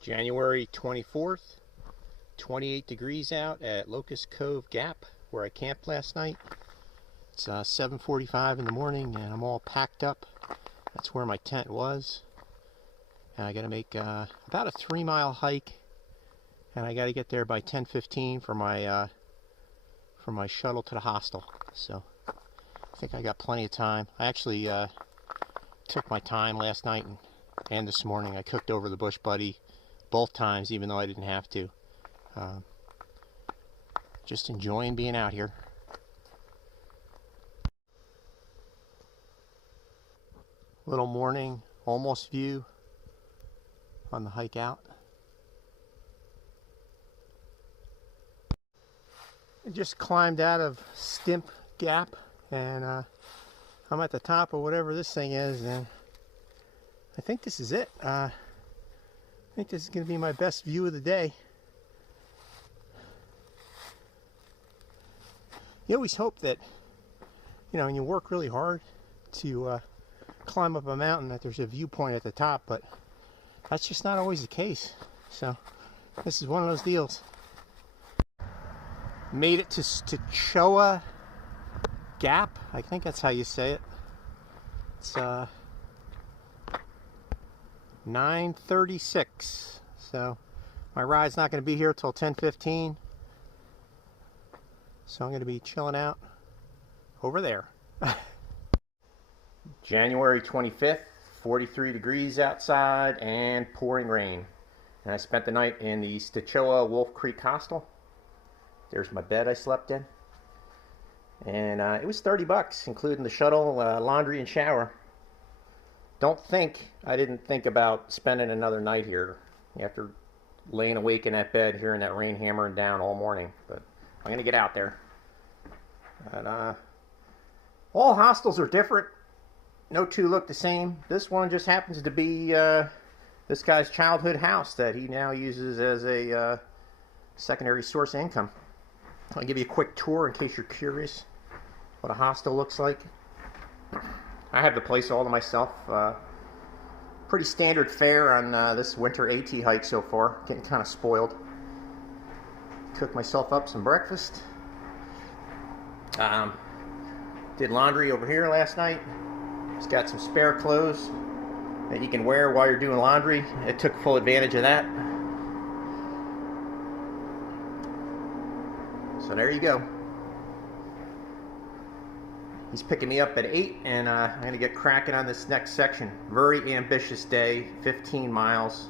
January 24th, 28 degrees out at Locust Cove Gap where I camped last night. It's 7:45 in the morning and I'm all packed up. That's where my tent was. And I got to make about a 3-mile hike, and I got to get there by 10:15 for my shuttle to the hostel. So I think I got plenty of time. I actually took my time last night and this morning. I cooked over the Bush Buddy both times, even though I didn't have to. Just enjoying being out here. Little morning almost view on the hike out. I just climbed out of Stimp Gap, and I'm at the top of whatever this thing is, and I think this is it. I think this is going to be my best view of the day. You always hope that, you know, when you work really hard to climb up a mountain, that there's a viewpoint at the top, but that's just not always the case. So this is one of those deals. Made it to Stochowa Gap. I think that's how you say it. It's 9:36. So my ride's not going to be here till 10:15. So I'm going to be chilling out over there. January 25th, 43 degrees outside and pouring rain. And I spent the night in the Stochowa Wolf Creek Hostel. There's my bed I slept in. And it was $30, including the shuttle, laundry, and shower. I didn't think about spending another night here after laying awake in that bed, hearing that rain hammering down all morning. But I'm going to get out there. And, all hostels are different. No two look the same. This one just happens to be this guy's childhood house that he now uses as a secondary source of income. I'll give you a quick tour in case you're curious what a hostel looks like. I have the place all to myself. Pretty standard fare on this winter AT hike so far. Getting kind of spoiled. Cooked myself up some breakfast. Did laundry over here last night. Just got some spare clothes that you can wear while you're doing laundry. I took full advantage of that. So there you go. He's picking me up at 8, and I'm going to get cracking on this next section. Very ambitious day, 15 miles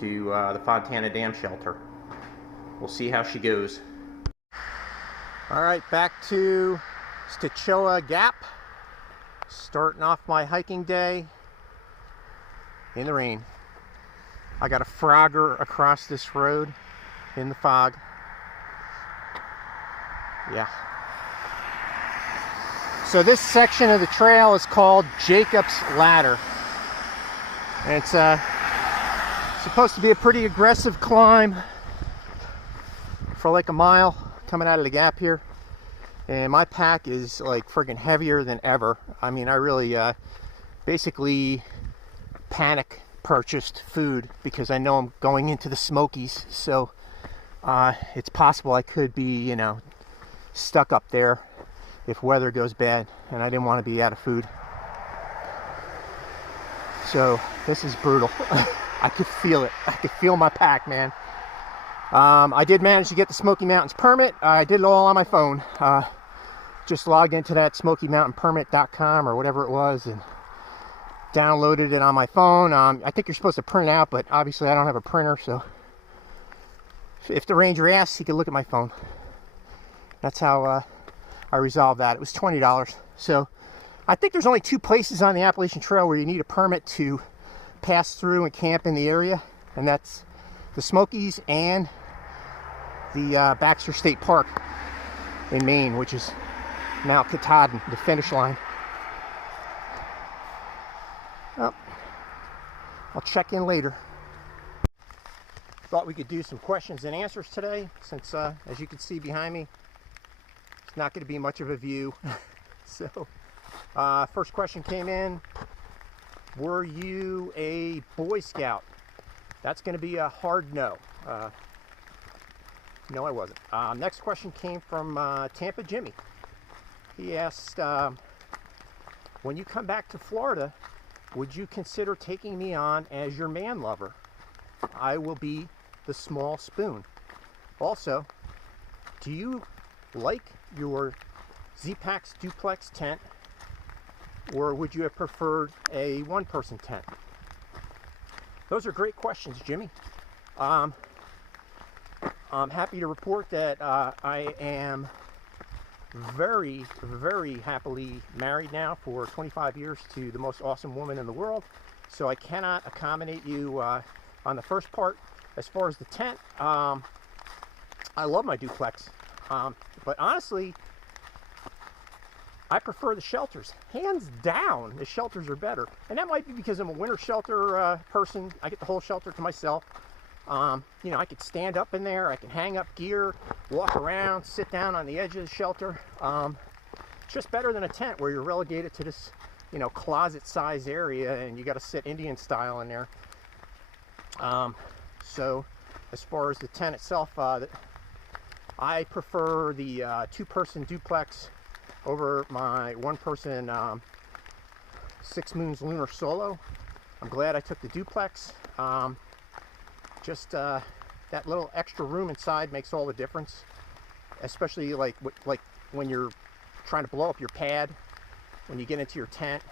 to the Fontana Dam Shelter. We'll see how she goes. All right, back to Stochowa Gap. Starting off my hiking day in the rain. I got a frogger across this road in the fog. Yeah. So this section of the trail is called Jacob's Ladder. And it's supposed to be a pretty aggressive climb for like a mile coming out of the gap here. And my pack is like friggin' heavier than ever. I mean, I really basically panic purchased food because I know I'm going into the Smokies. So it's possible I could be, you know, stuck up there if weather goes bad, and I didn't want to be out of food. So this is brutal. I could feel it. I could feel my pack, man. I did manage to get the Smoky Mountains permit. I did it all on my phone. Just logged into that SmokyMountainPermit.com or whatever it was and downloaded it on my phone. I think you're supposed to print it out, but obviously I don't have a printer, so if the ranger asks, he can look at my phone. That's how I resolved that. It was $20. So I think there's only 2 places on the Appalachian Trail where you need a permit to pass through and camp in the area, and that's the Smokies and the Baxter State Park in Maine, which is Mount Katahdin, the finish line. Well, I'll check in later. Thought we could do some questions and answers today, since as you can see behind me, it's not going to be much of a view. So first question came in: were you a Boy Scout? that's going to be a hard no. No, I wasn't. Next question came from Tampa Jimmy. He asked, when you come back to Florida, would you consider taking me on as your man lover? I will be the small spoon. Also, do you like your Z-Packs duplex tent, or would you have preferred a one-person tent? Those are great questions, Jimmy. I'm happy to report that I am very, very happily married now for 25 years to the most awesome woman in the world. So I cannot accommodate you on the first part. As far as the tent, I love my duplex. But honestly, I prefer the shelters. Hands down, the shelters are better. And that might be because I'm a winter shelter person. I get the whole shelter to myself. You know, I could stand up in there, I can hang up gear, walk around, sit down on the edge of the shelter. It's just better than a tent where you're relegated to this, you know, closet size area and you got to sit Indian style in there. So as far as the tent itself, I prefer the two-person duplex over my one-person Six Moons Lunar Solo. I'm glad I took the duplex. Just that little extra room inside makes all the difference, especially like when you're trying to blow up your pad when you get into your tent.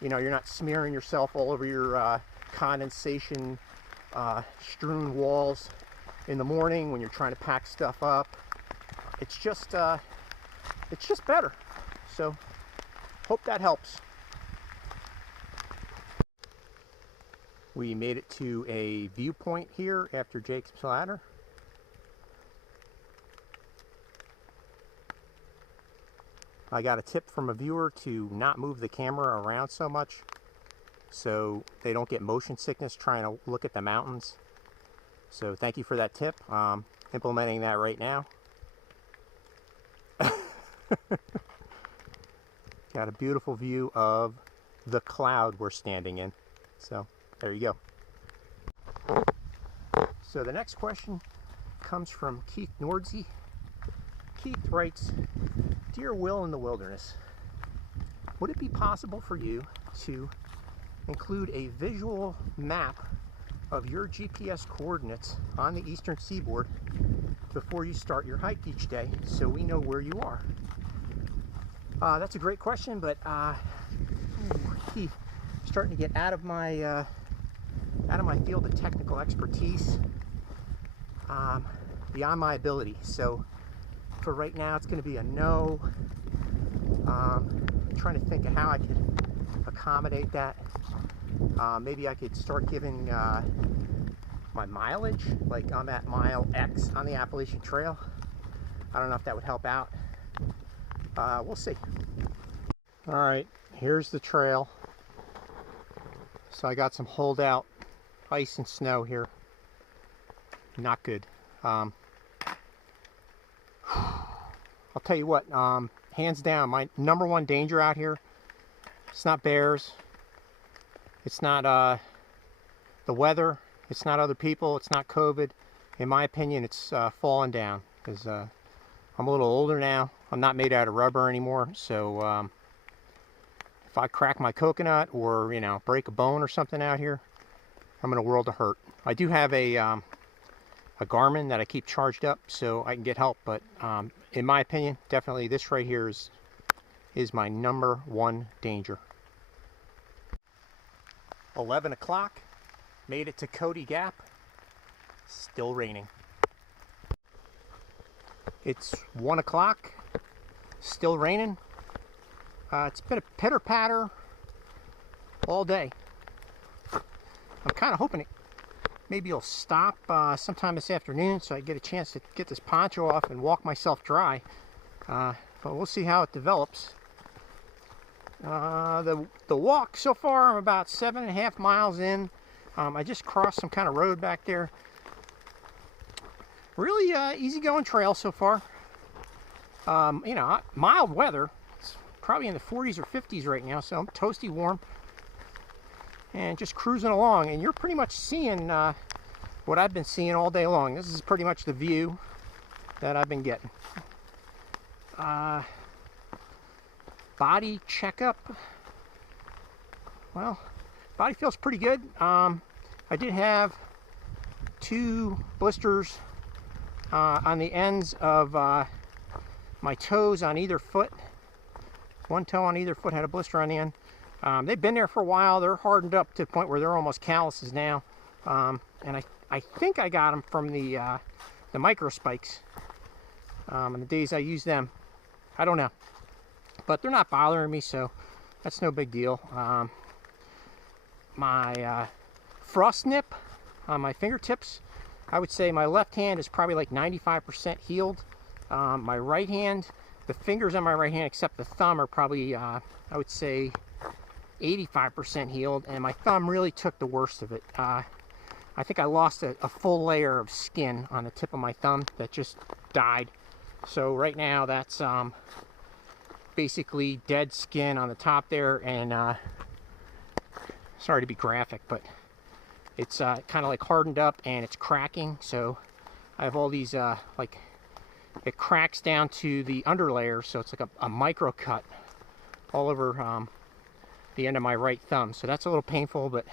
You know, you're not smearing yourself all over your condensation strewn walls in the morning when you're trying to pack stuff up. It's just better. So hope that helps. We made it to a viewpoint here after Jacob's Ladder. I got a tip from a viewer to not move the camera around so much so they don't get motion sickness trying to look at the mountains. So thank you for that tip. Implementing that right now. Got a beautiful view of the cloud we're standing in. So there you go. So the next question comes from Keith Nordsey. Keith writes, Dear Will in the Wilderness, would it be possible for you to include a visual map of your GPS coordinates on the eastern seaboard before you start your hike each day so we know where you are? That's a great question, but Keith, starting to get out of my field of technical expertise, beyond my ability. So for right now, it's going to be a no. Trying to think of how I could accommodate that. Maybe I could start giving my mileage, like I'm at mile X on the Appalachian Trail. I don't know if that would help out. We'll see. All right, here's the trail. So I got some holdout ice and snow here. Not good. I'll tell you what, hands down, my number one danger out here, it's not bears, it's not the weather, it's not other people, it's not COVID. In my opinion, it's falling down, because I'm a little older now. I'm not made out of rubber anymore, so if I crack my coconut or, you know, break a bone or something out here, I'm in a world of hurt. I do have a Garmin that I keep charged up so I can get help, but in my opinion, definitely this right here is my number one danger. 11 o'clock, made it to Cody Gap, still raining. It's 1 o'clock, still raining. It's been a pitter-patter all day. I'm kind of hoping maybe it'll stop sometime this afternoon so I get a chance to get this poncho off and walk myself dry. But we'll see how it develops. The walk so far, I'm about 7.5 miles in. I just crossed some kind of road back there. Really easygoing trail so far. You know, mild weather. It's probably in the 40s or 50s right now, so I'm toasty warm. And just cruising along, and you're pretty much seeing what I've been seeing all day long. This is pretty much the view that I've been getting. Body checkup. Well, body feels pretty good. I did have 2 blisters on the ends of my toes on either foot. One toe on either foot had a blister on the end. They've been there for a while. They're hardened up to the point where they're almost calluses now. And I think I got them from the micro spikes in the days I used them. I don't know. But they're not bothering me, so that's no big deal. My frost nip on my fingertips, I would say my left hand is probably like 95% healed. My right hand, the fingers on my right hand except the thumb are probably, I would say, 85% healed, and my thumb really took the worst of it. I think I lost a full layer of skin on the tip of my thumb that just died. So right now that's basically dead skin on the top there, and sorry to be graphic, but it's kind of like hardened up and it's cracking. So I have all these like, it cracks down to the underlayer, so it's like a micro cut all over the end of my right thumb. So that's a little painful, but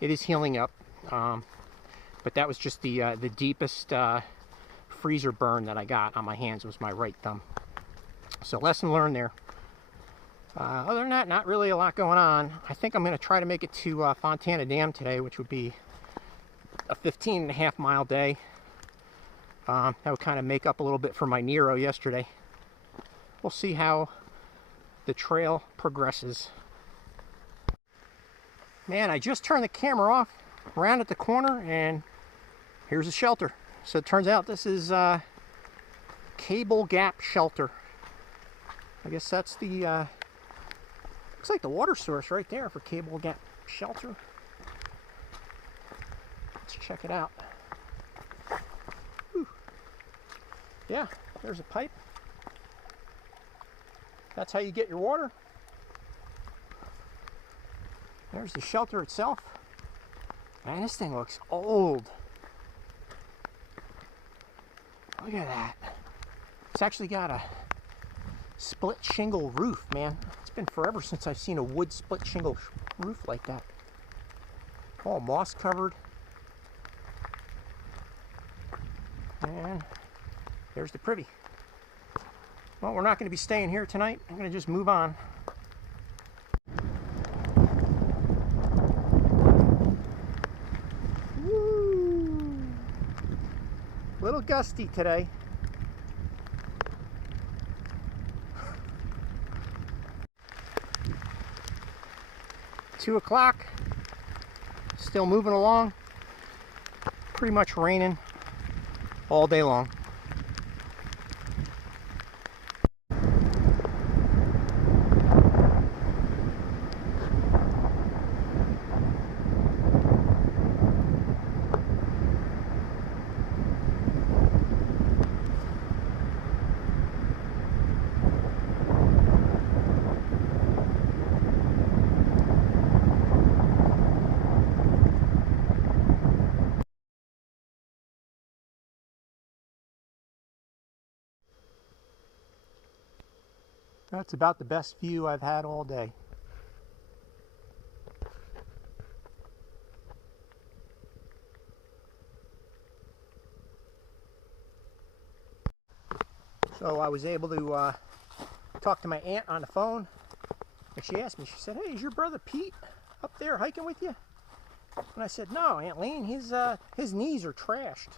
it is healing up. But that was just the deepest freezer burn that I got on my hands, was my right thumb. So lesson learned there. Other than that, not really a lot going on. I think I'm going to try to make it to Fontana Dam today, which would be a 15.5-mile day. That would kind of make up a little bit for my Nero yesterday. We'll see how the trail progresses. Man, I just turned the camera off, ran at the corner, and here's a shelter. So it turns out this is Cable Gap Shelter. I guess that's the, looks like the water source right there for Cable Gap Shelter. Let's check it out. Whew. Yeah, there's a pipe. That's how you get your water. There's the shelter itself. Man, this thing looks old. Look at that. It's actually got a split shingle roof, man. It's been forever since I've seen a wood split shingle roof like that. All moss covered. And there's the privy. Well, we're not going to be staying here tonight. I'm going to just move on. Woo! Little gusty today. Two o'clock. Still moving along. Pretty much raining all day long. That's about the best view I've had all day. So I was able to talk to my aunt on the phone, and she asked me, she said, "Hey, is your brother Pete up there hiking with you?" And I said, "No, Aunt Lane, his knees are trashed,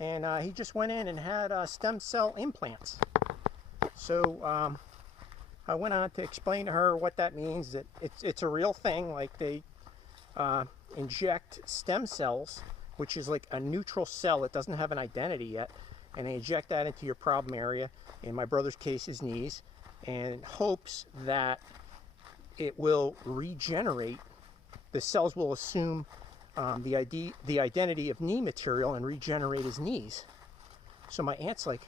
and he just went in and had stem cell implants." So I went on to explain to her what that means, that it's a real thing. Like, they inject stem cells, which is like a neutral cell. It doesn't have an identity yet, and they inject that into your problem area, in my brother's case his knees, and hopes that it will regenerate. The cells will assume the identity of knee material and regenerate his knees. So my aunt's like,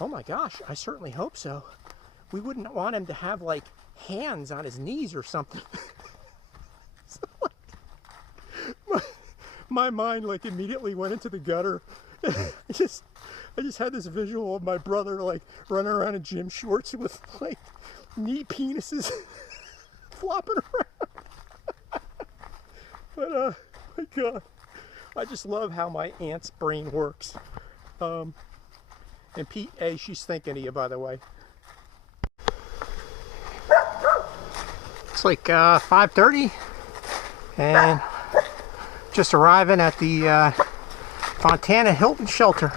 "Oh my gosh, I certainly hope so. We wouldn't want him to have like hands on his knees or something." So, like, my mind like immediately went into the gutter. I just had this visual of my brother like running around in gym shorts with like knee penises flopping around. But my God, I just love how my aunt's brain works. And Pete, hey, she's thinking of you, by the way. It's like 5:30, and just arriving at the Fontana Hilton shelter.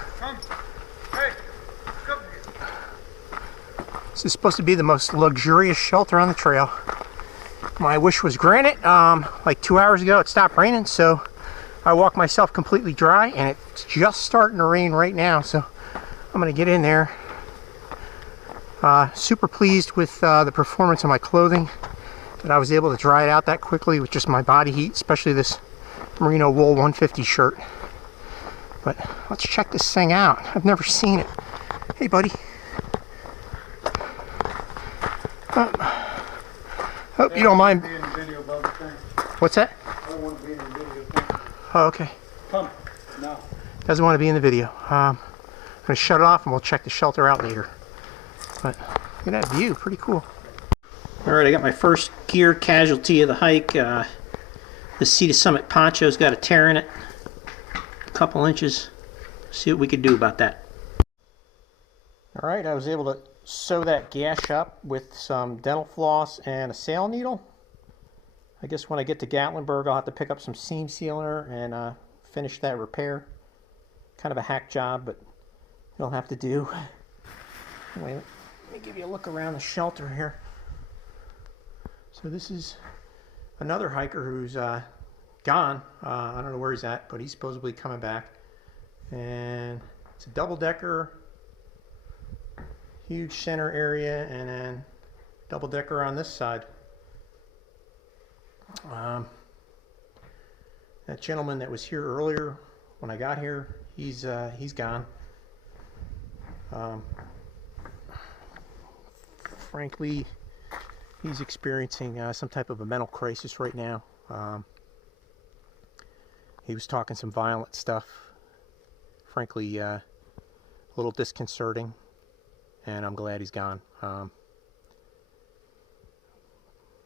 This is supposed to be the most luxurious shelter on the trail. My wish was granted. Like 2 hours ago it stopped raining, so I walked myself completely dry, and it's just starting to rain right now, so I'm gonna get in there. Super pleased with the performance of my clothing, that I was able to dry it out that quickly with just my body heat, especially this merino wool 150 shirt. But let's check this thing out. I've never seen it. Hey, buddy. Hope you don't mind. What's that? I don't want to be in the video. Oh, okay. Come. No. Doesn't want to be in the video. I'm going to shut it off and we'll check the shelter out later. But look at that view. Pretty cool. Alright, I got my first gear casualty of the hike. The Sea to Summit poncho's got a tear in it. A couple inches. See what we could do about that. Alright, I was able to sew that gash up with some dental floss and a sail needle. I guess when I get to Gatlinburg I'll have to pick up some seam sealer and finish that repair. Kind of a hack job, but it'll have to do. Anyway, let me give you a look around the shelter here. So this is another hiker who's gone. I don't know where he's at, but he's supposedly coming back. And it's a double-decker, huge center area, and then double-decker on this side. That gentleman that was here earlier when I got here, he's gone. Frankly, he's experiencing some type of a mental crisis right now. He was talking some violent stuff. Frankly, a little disconcerting, and I'm glad he's gone.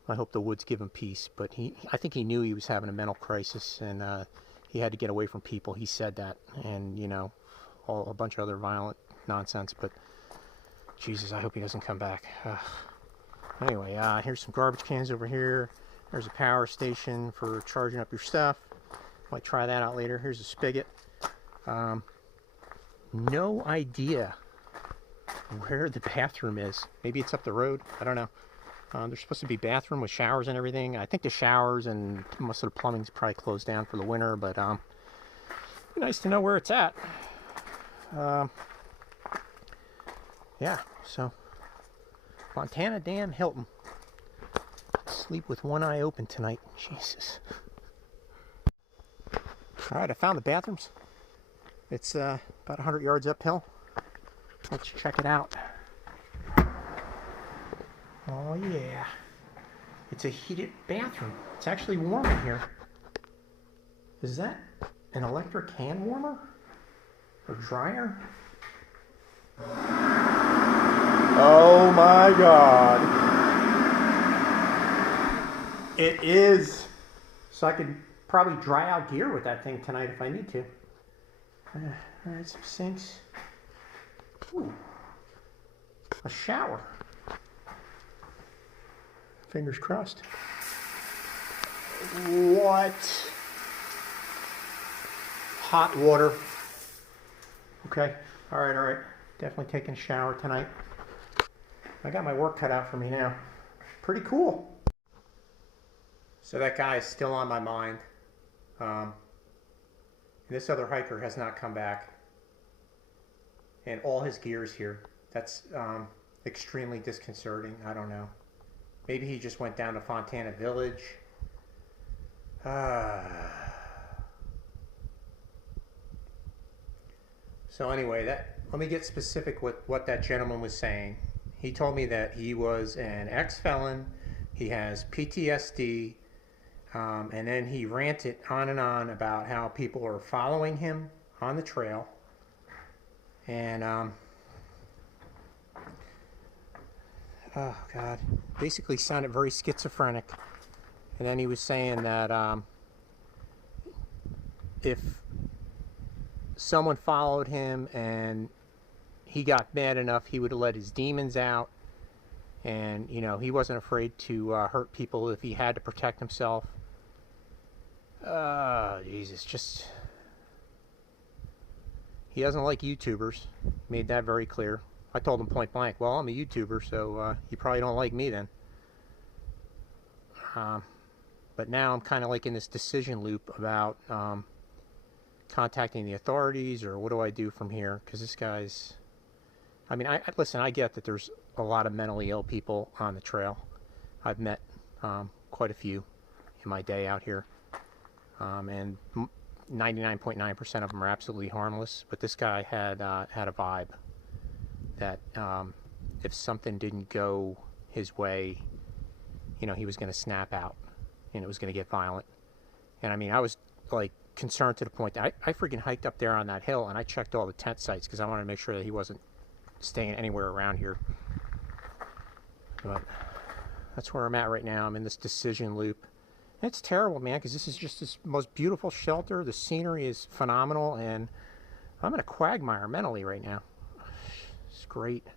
I hope the woods give him peace, but I think he knew he was having a mental crisis, and he had to get away from people. He said that, and you know, a bunch of other violent nonsense, but Jesus, I hope he doesn't come back. Anyway, here's some garbage cans over here. There's a power station for charging up your stuff. Might try that out later. Here's a spigot. No idea where the bathroom is. Maybe it's up the road. I don't know. There's supposed to be a bathroom with showers and everything. I think the showers and most of the plumbing's probably closed down for the winter, but nice to know where it's at. Yeah, so Fontana damn Hilton. Sleep with one eye open tonight. Jesus. Alright, I found the bathrooms. It's about 100 yards uphill. Let's check it out. Oh yeah. It's a heated bathroom. It's actually warm in here. Is that an electric hand warmer? Or dryer? Oh my God. It is. So I could probably dry out gear with that thing tonight if I need to. Alright, some sinks. Ooh. A shower. Fingers crossed. What? Hot water. Okay. Alright. Definitely taking a shower tonight. I got my work cut out for me now. Pretty cool. So that guy is still on my mind. This other hiker has not come back. And all his gear is here. That's extremely disconcerting. I don't know. Maybe he just went down to Fontana Village. So anyway, let me get specific with what that gentleman was saying. He told me that he was an ex-felon. He has PTSD. And then he ranted on and on about how people are following him on the trail. And, oh God, basically sounded very schizophrenic. And then he was saying that if someone followed him and he got mad enough, he would let his demons out. And, you know, he wasn't afraid to hurt people if he had to protect himself. Jesus, just... He doesn't like YouTubers. Made that very clear. I told him point blank, well, I'm a YouTuber, so you probably don't like me then. But now I'm kind of like in this decision loop about contacting the authorities, or what do I do from here? Because this guy's... I mean, listen, I get that there's a lot of mentally ill people on the trail. I've met quite a few in my day out here. And 99.9% of them are absolutely harmless. But this guy had a vibe that if something didn't go his way, you know, he was going to snap out and it was going to get violent. And I mean, I was like concerned to the point that I freaking hiked up there on that hill and I checked all the tent sites because I wanted to make sure that he wasn't staying anywhere around here. But that's where I'm at right now. I'm in this decision loop. And it's terrible, man, because this is just this most beautiful shelter. The scenery is phenomenal, and I'm in a quagmire mentally right now. It's great.